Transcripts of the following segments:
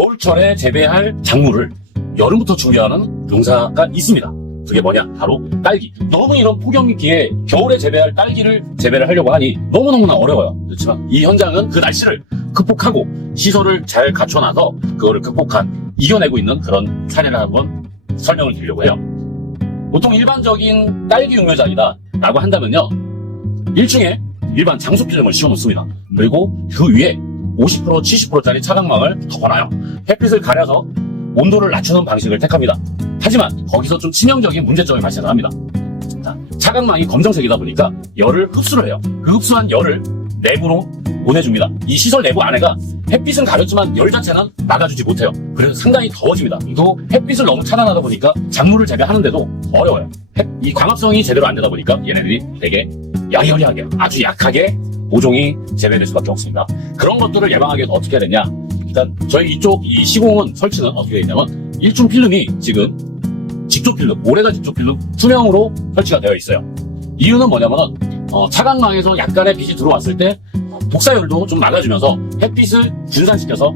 겨울철에 재배할 작물을 여름부터 준비하는 농사가 있습니다. 그게 뭐냐? 바로 딸기. 너무 이런 폭염기에 겨울에 재배할 딸기를 재배를 하려고 하니 너무너무나 어려워요. 그렇지만 이 현장은 그 날씨를 극복하고 시설을 잘 갖춰놔서 그거를 이겨내고 있는 그런 사례를 한번 설명을 드리려고 해요. 보통 일반적인 딸기 육묘장이다 라고 한다면요, 1층에 일반 장수 필름을 씌워놓습니다. 그리고 그 위에 50% 70%짜리 차광망을 덮어놔요. 햇빛을 가려서 온도를 낮추는 방식을 택합니다. 하지만 거기서 좀 치명적인 문제점이 발생을 합니다. 자, 차광망이 검정색이다 보니까 열을 흡수를 해요. 그 흡수한 열을 내부로 보내줍니다. 이 시설 내부 안에가 햇빛은 가렸지만 열 자체는 막아주지 못해요. 그래서 상당히 더워집니다. 또 햇빛을 너무 차단하다 보니까 작물을 재배하는데도 어려워요. 이 광합성이 제대로 안 되다 보니까 얘네들이 되게 야리야리하게 아주 약하게 모종이 재배될 수밖에 없습니다. 그런 것들을 예방하기 위해서 어떻게 해야 되냐? 일단 저희 이쪽 이 시공은 설치는 어떻게 되어 있냐면 1중 필름이 지금 직조 필름, 오래된 직조 필름 투명으로 설치가 되어 있어요. 이유는 뭐냐면은 차광망에서 약간의 빛이 들어왔을 때 복사열도 좀 막아주면서 햇빛을 분산시켜서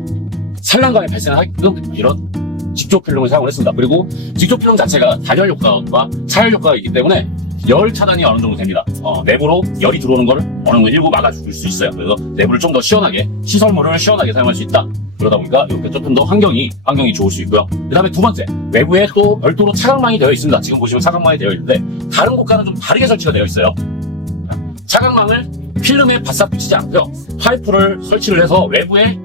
산란감이 발생하게끔 이런 직조 필름을 사용을 했습니다. 그리고 직조 필름 자체가 단열 효과와 차열 효과가 있기 때문에 열 차단이 어느 정도 됩니다. 내부로 열이 들어오는 걸 어느 정도 일부 막아줄 수 있어요. 그래서 내부를 좀 더 시원하게, 시설물을 시원하게 사용할 수 있다. 그러다 보니까 이렇게 조금 더 환경이 좋을 수 있고요. 그 다음에 두 번째, 외부에 또 별도로 차광망이 되어 있습니다. 지금 보시면 차광망이 되어 있는데 다른 곳과는 좀 다르게 설치가 되어 있어요. 차광망을 필름에 바싹 붙이지 않고요, 파이프를 설치를 해서 외부에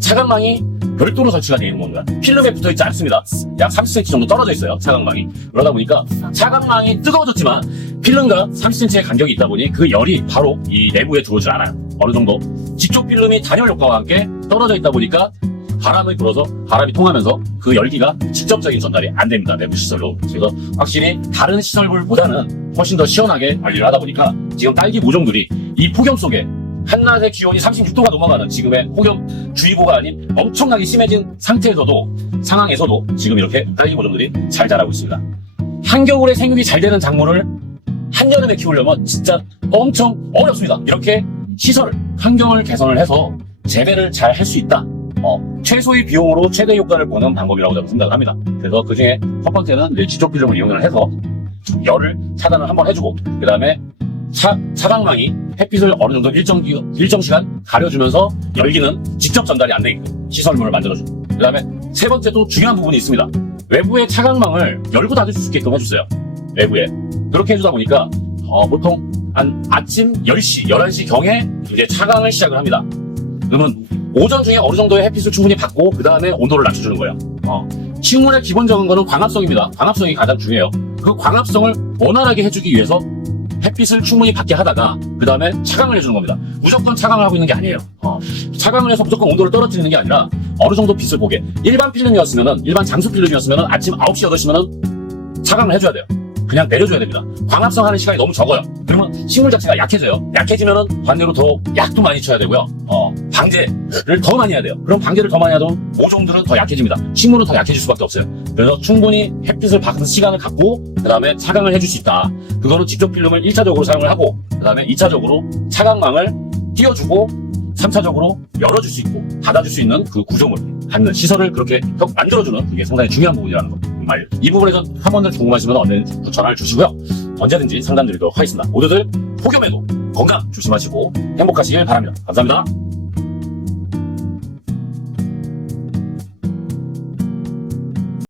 차광망이 별도로 설치가 되어 있는 겁니다. 필름에 붙어있지 않습니다. 약 30cm 정도 떨어져 있어요, 차광망이. 그러다 보니까 차광망이 뜨거워졌지만 필름과 30cm의 간격이 있다 보니 그 열이 바로 이 내부에 들어오지 않아요. 어느 정도 직조 필름이 단열 효과와 함께 떨어져 있다 보니까 바람이 불어서 바람이 통하면서 그 열기가 직접적인 전달이 안 됩니다, 내부 시설로. 그래서 확실히 다른 시설물보다는 훨씬 더 시원하게 관리를 하다 보니까 지금 딸기 모종들이 이 폭염 속에 한낮의 기온이 36도가 넘어가는 지금의 폭염주의보가 아닌 엄청나게 심해진 상황에서도 지금 이렇게 딸기 모종들이 잘 자라고 있습니다. 한겨울에 생육이 잘 되는 작물을 한여름에 키우려면 진짜 엄청 어렵습니다. 이렇게 시설, 환경을 개선을 해서 재배를 잘 할 수 있다. 최소의 비용으로 최대 효과를 보는 방법이라고 저는 생각을 합니다. 그래서 그 중에 첫 번째는 이제 직조 필름을 이용을 해서 열을 차단을 한번 해주고, 그 다음에 차광망이 햇빛을 어느 정도 일정 시간 가려주면서 열기는 직접 전달이 안 되게끔 시설물을 만들어주고, 그 다음에 세 번째 또 중요한 부분이 있습니다. 외부에 차광망을 열고 닫을 수 있게끔 해주세요. 외부에. 그렇게 해주다 보니까 보통 한 아침 10시, 11시 경에 이제 차광을 시작을 합니다. 그러면 오전 중에 어느 정도의 햇빛을 충분히 받고 그 다음에 온도를 낮춰주는 거예요. 식물의 기본적인 거는 광합성입니다. 광합성이 가장 중요해요. 그 광합성을 원활하게 해주기 위해서 햇빛을 충분히 받게 하다가 그 다음에 차광을 해주는 겁니다. 무조건 차광을 하고 있는 게 아니에요. 차광을 해서 무조건 온도를 떨어뜨리는 게 아니라 어느 정도 빛을 보게. 일반 장수 필름이었으면은 아침 9시, 8시면은 차광을 해줘야 돼요. 그냥 내려줘야 됩니다. 광합성 하는 시간이 너무 적어요. 그러면 식물 자체가 약해져요. 약해지면은 반대로 더 약도 많이 쳐야 되고요. 방제를 더 많이 해야 돼요. 그럼 방제를 더 많이 하면 모종들은 더 약해집니다. 식물은 더 약해질 수밖에 없어요. 그래서 충분히 햇빛을 받는 시간을 갖고 그 다음에 차광을 해줄 수 있다. 그거는 직접 필름을 1차적으로 사용을 하고 그 다음에 2차적으로 차광망을 띄워주고 3차적으로 열어줄 수 있고 닫아줄 수 있는 그 구조물 갖는 시설을 그렇게 만들어주는, 그게 상당히 중요한 부분이라는 거. 정말 이 부분에서 한 궁금하시면 언제든지 전화를 주시고요. 언제든지 상담드리도록 하겠습니다. 모두들 폭염에도 건강 조심하시고 행복하시길 바랍니다. 감사합니다.